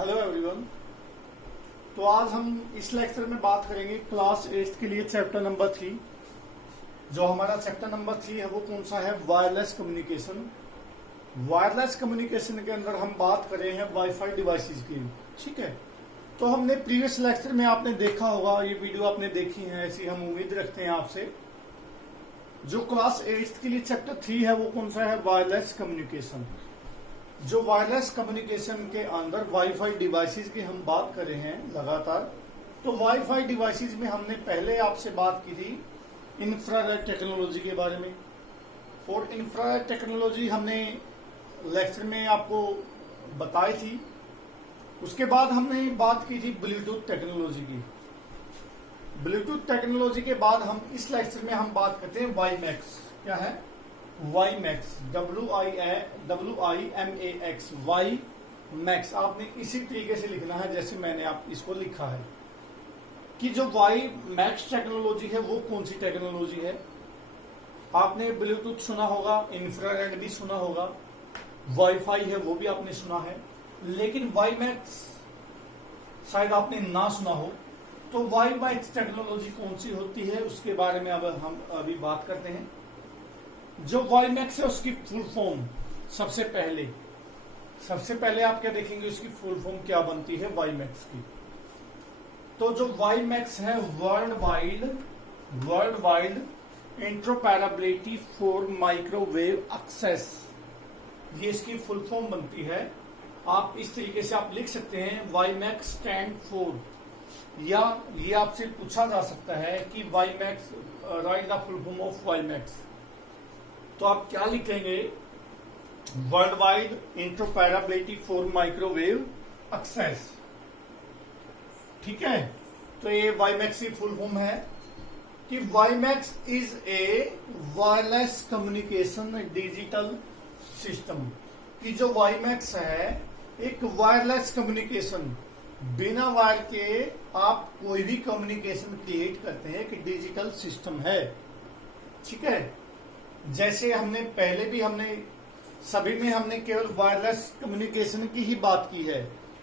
Hello everyone. तो आज हम इस लेक्चर में बात करेंगे क्लास 8 के लिए चैप्टर नंबर 3। जो हमारा चैप्टर नंबर 3 है वो कौन सा है? Wireless communication. वायरलेस कम्युनिकेशन के अंदर हम बात कर रहे हैं वाईफाई डिवाइसेस की। ठीक है, तो हमने प्रीवियस लेक्चर में आपने देखा होगा, ये वीडियो आपने देखी है, ऐसी हम उम्मीद रखते हैं आपसे। जो क्लास 8 के लिए चैप्टर 3 है वो कौन सा है? Wireless communication. जो वायरलेस कम्युनिकेशन के अंदर वाईफाई डिवाइसेस की हम बात कर रहे हैं लगातार। तो वाईफाई डिवाइसेस में हमने पहले आपसे बात की थी इंफ्रारेड टेक्नोलॉजी के बारे में, और इंफ्रारेड टेक्नोलॉजी हमने लेक्चर में आपको बताई थी। उसके बाद हमने बात की थी ब्लूटूथ टेक्नोलॉजी की। ब्लूटूथ टेक्नोलॉजी के बाद हम इस लेक्चर में हम बात करते हैं वाईमैक्स। क्या है? WiMAX, WIMAX, WiMAX. आपने इसी तरीके से लिखना है जैसे मैंने आप इसको लिखा है कि जो वाईमैक्स टेक्नोलॉजी है वो कौन सी टेक्नोलॉजी है। आपने ब्लूटूथ सुना होगा, इंफ्रारेड भी सुना होगा, वाईफाई है वो भी आपने सुना है, लेकिन वाईमैक्स शायद आपने ना सुना हो। तो वाईमैक्स टेक्नोलॉजी कौन सी होती है उसके बारे में अब हम अभी बात करते हैं। जो वाईमैक्स है उसकी फुल फॉर्म सबसे पहले आप क्या देखेंगे, उसकी फुल फॉर्म क्या बनती है वाईमैक्स की। तो जो वाईमैक्स है world wide interoperability for microwave access, ये इसकी फुल फॉर्म बनती है। आप इस तरीके से आप लिख सकते हैं वाईमैक्स स्टैंड फॉर, या ये आपसे पूछा जा सकता है कि WiMAX write the full form of WiMAX. तो आप क्या लिखेंगे? World wide interoperability for microwave access. ठीक है, तो ये वाईमैक्स की फुल फॉर्म है कि WiMAX is a wireless communication digital system. कि जो वाईमैक्स है एक वायरलेस कम्युनिकेशन, बिना वायर के आप कोई भी कम्युनिकेशन क्रिएट करते हैं, एक डिजिटल सिस्टम है। ठीक है, जैसे हमने पहले भी सभी में हमने केवल वायरलेस कम्युनिकेशन की ही बात की है,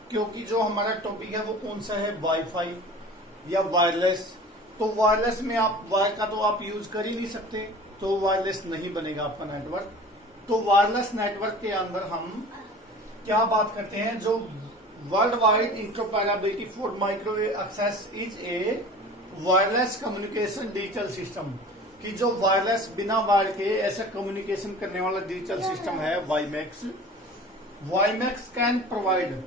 क्योंकि जो हमारा टॉपिक है वो कौन सा है? वाईफाई या वायरलेस। तो वायरलेस में आप वायर का तो आप यूज कर ही नहीं सकते, तो वायरलेस नहीं बनेगा आपका नेटवर्क। तो वायरलेस नेटवर्क के अंदर हम क्या बात करते हैं? जो world wide interoperability for microwave access is a wireless communication digital system. कि जो वायरलेस बिना वायर के ऐसा कम्युनिकेशन करने वाला डिजिटल सिस्टम है वाईमैक्स। वाईमैक्स कैन प्रोवाइड,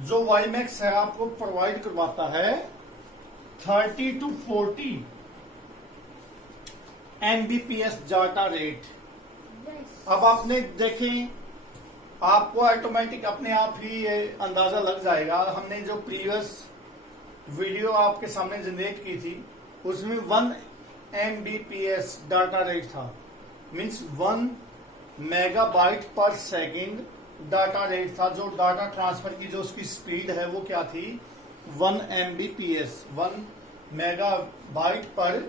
जो वाईमैक्स है आपको प्रोवाइड करवाता है 30 to 40 Mbps डाटा रेट। अब आपने देखें, आपको ऑटोमेटिक अपने आप ही ये अंदाजा लग जाएगा। हमने जो प्रीवियस वीडियो आपके सामने जनरेट की थी उसमें 1 Mbps डाटा रेट था, means 1 megabyte per second data rate था। जो डाटा ट्रांसफर की जो उसकी स्पीड है वो क्या थी? 1 Mbps, 1 मेगाबाइट पर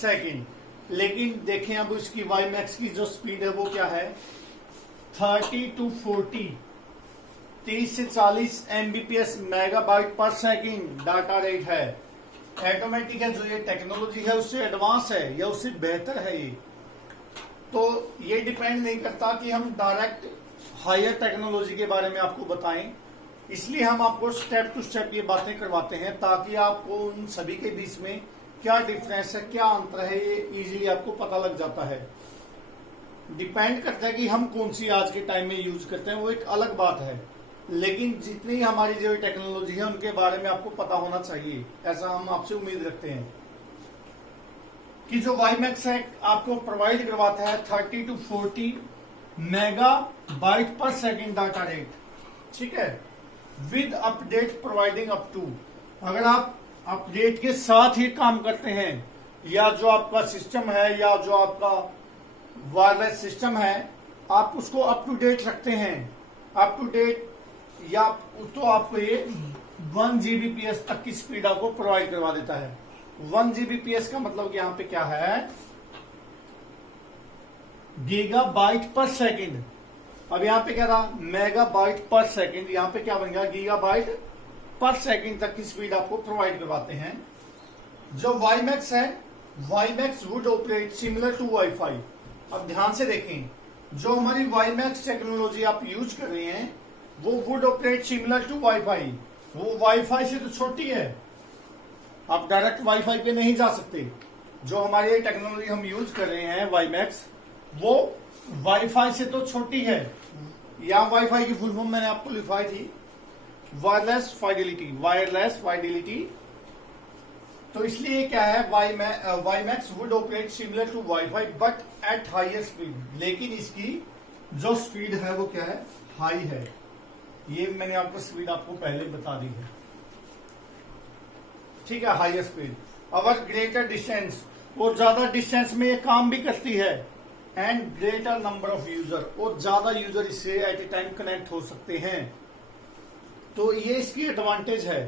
सेकेंड। लेकिन देखें अब उसकी वाईमैक्स की जो स्पीड है वो क्या है? 30 to 40, 30 से 40 Mbps megabyte per second data rate है। ऑटोमेटिक है, जो ये टेक्नोलॉजी है उससे एडवांस है या उससे बेहतर है ये। तो ये डिपेंड नहीं करता कि हम डायरेक्ट हायर टेक्नोलॉजी के बारे में आपको बताएं, इसलिए हम आपको स्टेप टू स्टेप ये बातें करवाते हैं ताकि आपको उन सभी के बीच में क्या डिफरेंस है, क्या अंतर है, ये इजीली आपको पता लग जाता है। डिपेंड करता है कि हम कौन सी आज के टाइम में यूज करते हैं, वो एक अलग बात है, लेकिन जितनी हमारी जो टेक्नोलॉजी है उनके बारे में आपको पता होना चाहिए, ऐसा हम आपसे उम्मीद रखते हैं। कि जो वाईमैक्स है आपको प्रोवाइड करवाता है 30 to 40 megabyte per second data rate. ठीक है, with update providing up to, अगर आप अपडेट के साथ ही काम करते हैं, या जो आपका सिस्टम है या जो आपका वायरलेस सिस्टम है आप उसको अप टू डेट रखते हैं, अप टू डेट, या तो आपको ये 1 Gbps तक की स्पीड आपको प्रोवाइड करवा देता है। 1 Gbps का मतलब यहाँ पे क्या है? गीगाबाइट पर सेकेंड। अब यहाँ पे क्या रहा? Megabyte per second. यहाँ पे क्या बन गया? गीगाबाइट पर सेकंड तक की स्पीड आपको प्रोवाइड करवाते हैं। जो वाईमैक्स है, WiMAX would operate similar to WiFi. अब ध्यान से देखें, जो हमारी वाईमैक्स टेक्नोलॉजी आप यूज कर रहे हैं वो would operate similar to WiFi. वो वाईफाई से तो छोटी है, आप डायरेक्ट वाईफाई पे नहीं जा सकते। जो हमारी ये टेक्नोलॉजी हम यूज कर रहे हैं वाईमैक्स, वो वाईफाई से तो छोटी है। या वाईफाई की फुल फॉर्म मैंने आपको लिखवाई थी, वायरलेस फाइडेलिटी, वायरलेस फाइडेलिटी। तो इसलिए क्या है, WiMAX would operate similar to WiFi but at higher speed. लेकिन इसकी जो स्पीड है वो क्या है, हाई है। ये मैंने आपको स्पीड आपको पहले बता दी है, ठीक है, हाइयर स्पीड। अवर ग्रेटर डिस्टेंस, और ज्यादा डिस्टेंस में ये काम भी करती है। And greater number of user, और ज्यादा यूजर इससे एट ए टाइम कनेक्ट हो सकते हैं। तो ये इसकी एडवांटेज है।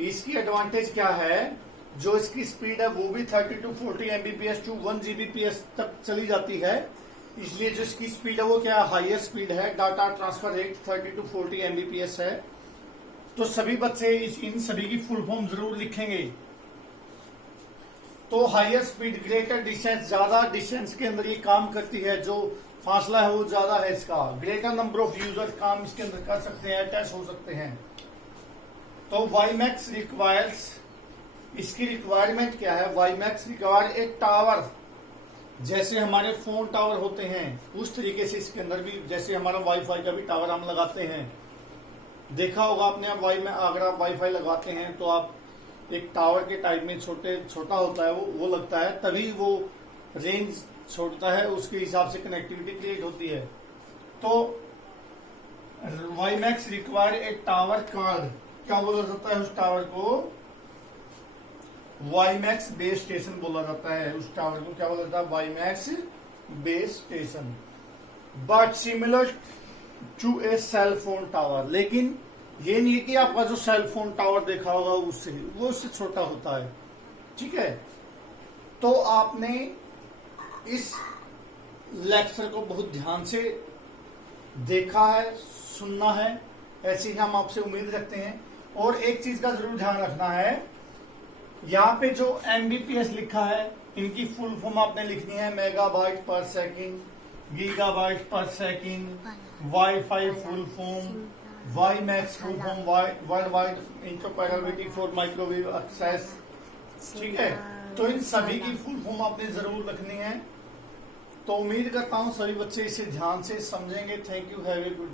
इसकी एडवांटेज क्या है, जो इसकी स्पीड है वो भी 30 to 40 एमबीपीएस टू 1 जीबीपीएस तक चली जाती है। इसलिए जो इसकी स्पीड है वो क्या, हाईयर स्पीड है। Data transfer rate 30 to 40 Mbps है। तो सभी बच्चे इन सभी की फुल फॉर्म जरूर लिखेंगे। तो हाईयर स्पीड, ग्रेटर डिस्टेंस, ज्यादा डिस्टेंस के अंदर ये काम करती है। जो फासला है वो ज्यादा है इसका। ग्रेटर नंबर ऑफ यूजर काम इसके अंदर कर सकते हैं, अटैच हो सकते हैं। तो वाईमैक्स रिक्वायर्स, इसकी रिक्वायरमेंट क्या है, वाईमैक्स रिक्वायर एक टावर, जैसे हमारे फोन टावर होते हैं उस तरीके से इसके अंदर भी, जैसे हमारा वाईफाई का भी टावर हम लगाते हैं। देखा होगा आपने, अगर आप वाईफाई लगाते हैं तो आप एक टावर के टाइप में छोटा होता है वो लगता है, तभी वो रेंज छोड़ता है, उसके हिसाब से कनेक्टिविटी क्रिएट होती है। तो वाईमैक्स रिक्वायर एक टावर कार्ड, क्या बोला जाता है उस टावर को, वाईमैक्स बेस स्टेशन बोला जाता है। उस टावर को क्या बोला जाता है, WiMAX base station. But similar to a cell phone tower, लेकिन ये नहीं है कि आपका जो सेल फोन टावर देखा होगा उससे छोटा होता है, ठीक है। तो आपने इस लेक्चर को बहुत ध्यान से देखा है, सुनना है, ऐसी ही हम आपसे उम्मीद रखते हैं। और एक चीज का जरूर ध्यान रखना है, यहाँ पे जो एमबीपीएस लिखा है इनकी फुल फॉर्म आपने लिखनी है, megabyte per second, gigabyte per second, WiFi full form, WiMAX full form, world wide interoperability for microwave access, ठीक है। तो इन सभी की फुल फॉर्म आपने जरूर रखनी है। तो उम्मीद करता हूँ सभी बच्चे इसे ध्यान से समझेंगे। Thank you, have a good